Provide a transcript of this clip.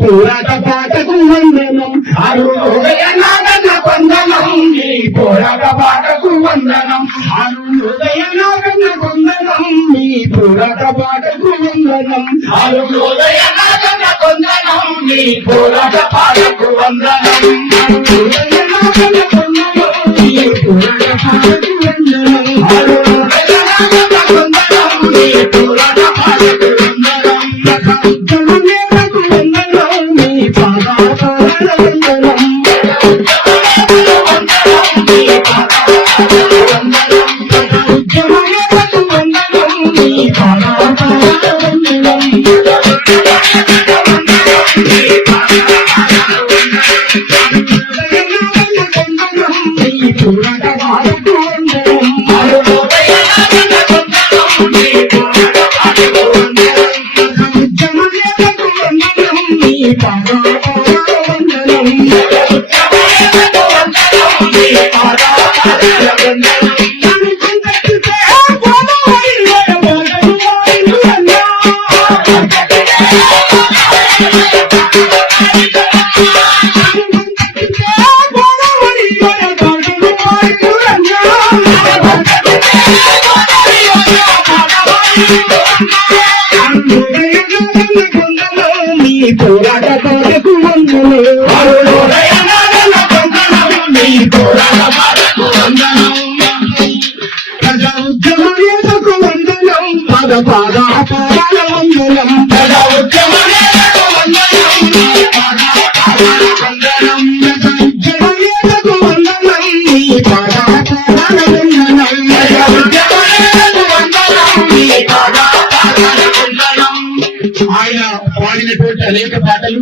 పోరాట పాటకు వందనం అరుణోదయ నాగన్న వందనం నీ పోరాట పాటకు వందనం అరుణోదయ నాగన్న వందనం నీ పోరాట పాటకు వందనం అరుణోదయ నాగన్న వందనం నీ పోరాట పాటకు వందనం అరుణోదయ నాగన్న వందనం నీ పోరాట పాటకు వందనం అరుణోదయ నాగన్న వందనం నీ పోరాట పాటకు వందనం ఉద్యమనేతకు వందనం నీ పాదాల వందనం ఉద్యమనేతకు వందనం నీ పాదాల వందనం పోరాట పాటకు వందనం అరుణోదయ నాగన్న వందనం నీ పోరాట పాటకు వందనం ఉద్యమనేతకు వందనం నీ పాదాల వందనం ఉద్యమనేతకు వందనం నీ పాదాల వందనం నీ పోరాట పాటకు వందనం అరుణోదయ నాగన్న వందనం నీ పోరాట పాటకు వందనం ప్రజా ఉద్యమనేతకు వందనం పద పాదాల వందనం ప్రజా ఉద్యమనేతకు వందనం పాదాల వందనం ప్రజా ఉద్యమనేతకు వందనం నీ పాదాల వందనం ప్రజా ఉద్యమనేతకు వందనం నీ పాదాల వందనం ఆయన పాడినటువంటి అనేక పాటలు